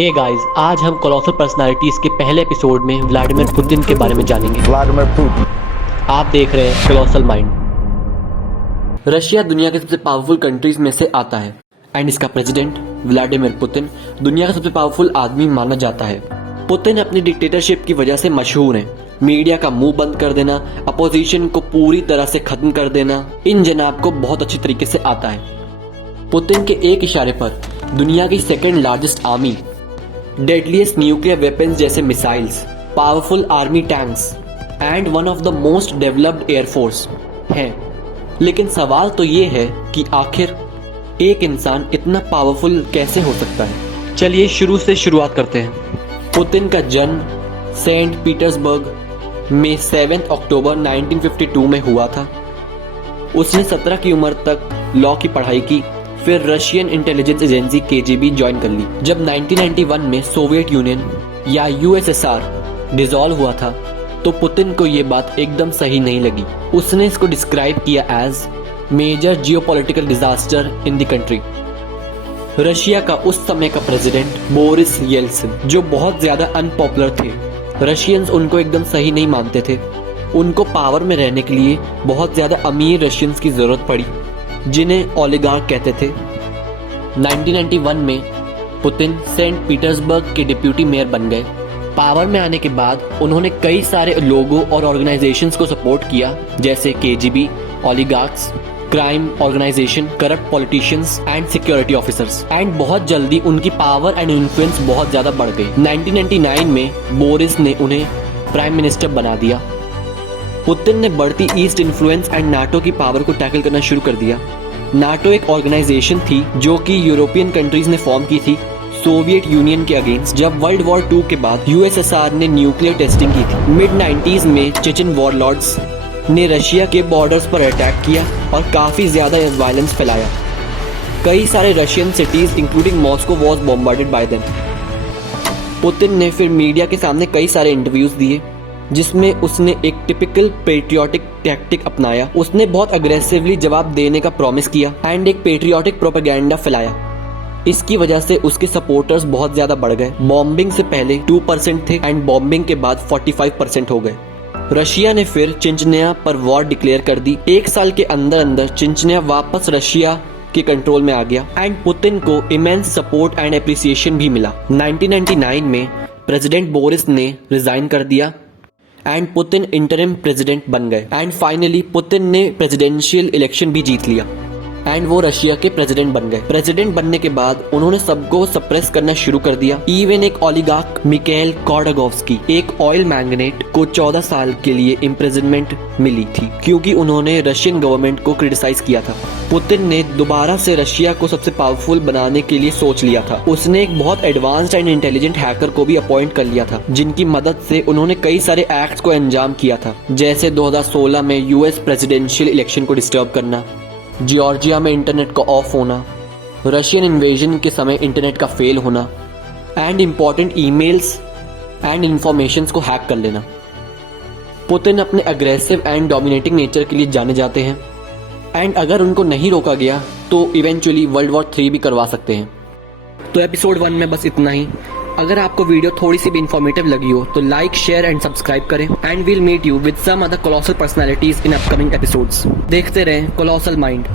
Hey guys, आज हम colossal personalities के पहले एपिसोड में व्लादिमीर पुतिन के बारे में जानेंगे। Vladimir Putin. आप देख रहे हैं कोलोसल माइंड। रशिया दुनिया के सबसे पावरफुल कंट्रीज में से आता है एंड इसका प्रेसिडेंट व्लादिमीर पुतिन दुनिया का सबसे पावरफुल आदमी माना जाता है। पुतिन अपनी डिक्टेटरशिप की वजह से मशहूर है। मीडिया का मुंह बंद कर देना, अपोजिशन को पूरी तरह से खत्म कर देना इन जनाब को बहुत अच्छी तरीके से आता है। पुतिन के एक इशारे पर दुनिया की second largest army, deadliest nuclear weapons जैसे missiles, powerful army tanks and one of the most developed air force है। लेकिन सवाल तो ये है कि आखिर एक इंसान इतना पावरफुल कैसे हो सकता है। चलिए शुरू से शुरुआत करते हैं। पुतिन का जन्म सेंट पीटर्सबर्ग में 7 अक्टूबर 1952 में हुआ था। उसने 17 की उम्र तक लॉ की पढ़ाई की, फिर Russian intelligence agency KGB join कर ली। जब 1991 में सोवियत यूनियन या यूएसएसआर डिसॉल्व हुआ था तो पुतिन को ये बात एकदम सही नहीं लगी। उसने इसको डिस्क्राइब किया as major geopolitical disaster in the country. Russia का उस समय का प्रेसिडेंट बोरिस येल्सिन जो बहुत ज्यादा अनपॉपुलर थे, रशियंस उनको एकदम सही नहीं मानते थे। उनको पावर में रहने के लिए बहुत ज्यादा अमीर रशियंस की जरूरत पड़ी जिन्हें ओलिगार्क कहते थे। 1991 में पुतिन सेंट पीटर्सबर्ग के डिप्यूटी मेयर बन गए। पावर में आने के बाद उन्होंने कई सारे लोगों और ऑर्गेनाइजेशंस को सपोर्ट किया जैसे KGB, oligarchs, crime organisation, corrupt politicians and security officers and बहुत जल्दी उनकी पावर एंड इन्फ्लुएंस बहुत ज्यादा बढ़ गई। 1999 में बोरिस ने उन्हें प्राइम मिनिस्टर बना दिया। पुतिन ने बढ़ती ईस्ट इन्फ्लुएंस एंड नाटो की पावर को टैकल करना शुरू कर दिया। नाटो एक ऑर्गेनाइजेशन थी जो कि यूरोपियन कंट्रीज ने फॉर्म की थी सोवियत यूनियन के अगेंस्ट। जब वर्ल्ड वॉर 2 के बाद यूएसएसआर ने न्यूक्लियर टेस्टिंग की थी। मिड 90s में चेचन वॉरलॉर्ड्स ने रशिया के बॉर्डर्स पर अटैक किया और काफी ज्यादा वायलेंस फैलाया। कई सारे Russian cities including Moscow was bombarded bye them. Putin ने फिर मीडिया के सामने कई सारे इंटरव्यूज दिए जिसमें उसने एक टिपिकल पेट्रियोटिक टैक्टिक अपनाया। उसने बहुत अग्रेसिवली जवाब देने का प्रॉमिस किया एंड एक पेट्रियोटिक प्रोपेगेंडा फैलाया। इसकी वजह से उसके सपोर्टर्स बहुत ज्यादा बढ़ गए। बॉम्बिंग से पहले 2% थे एंड बॉम्बिंग के बाद 45% हो गए। रशिया ने फिर चिंचन्या पर वॉर डिक्लेयर कर दी। एक साल के अंदर अंदर चिंचन्या वापस रशिया के कंट्रोल में आ गया एंड पुतिन को इमेंस सपोर्ट एंड एप्रिसिएशन भी मिला। 1999 में प्रेसिडेंट बोरिस ने रिजाइन कर दिया एंड पुतिन इंटरिम प्रेसिडेंट बन गए एंड फाइनली पुतिन ने प्रेसिडेंशियल इलेक्शन भी जीत लिया एंड वो रशिया के प्रेसिडेंट बन गए। प्रेसिडेंट बनने के बाद उन्होंने सबको सप्रेस करना शुरू कर दिया। इवन एक ओलिगार्क मिखाइल खोडोगोव्स्की, एक ऑयल मैग्नेट को 14 साल के लिए इम्प्रिजनमेंट मिली थी क्योंकि उन्होंने रशियन गवर्नमेंट को क्रिटिसाइज किया था। पुतिन ने दोबारा से रशिया को सबसे पावरफुल बनाने के लिए सोच लिया था। उसने एक बहुत एडवांस्ड एंड इंटेलिजेंट हैकर को भी अपॉइंट कर लिया था जिनकी मदद से उन्होंने कई सारे एक्ट्स को अंजाम किया था जैसे 2016 में यूएस प्रेसिडेंशियल इलेक्शन को डिस्टर्ब करना, जॉर्जिया में इंटरनेट का ऑफ होना, रशियन इन्वेजन के समय इंटरनेट का फेल होना and important emails and informations को हैक कर लेना। पुतिन अपने अग्रेसिव एंड डोमिनेटिंग नेचर के लिए जाने जाते हैं एंड अगर उनको नहीं रोका गया तो इवेंचुअली वर्ल्ड वॉर 3 भी करवा सकते हैं। तो एपिसोड 1 में बस इतना ही। अगर आपको वीडियो थोड़ी सी भी इंफॉर्मेटिव लगी हो तो लाइक, शेयर एंड सब्सक्राइब करें and we'll meet you with some other colossal personalities in upcoming episodes. देखते रहें कोलोसल माइंड।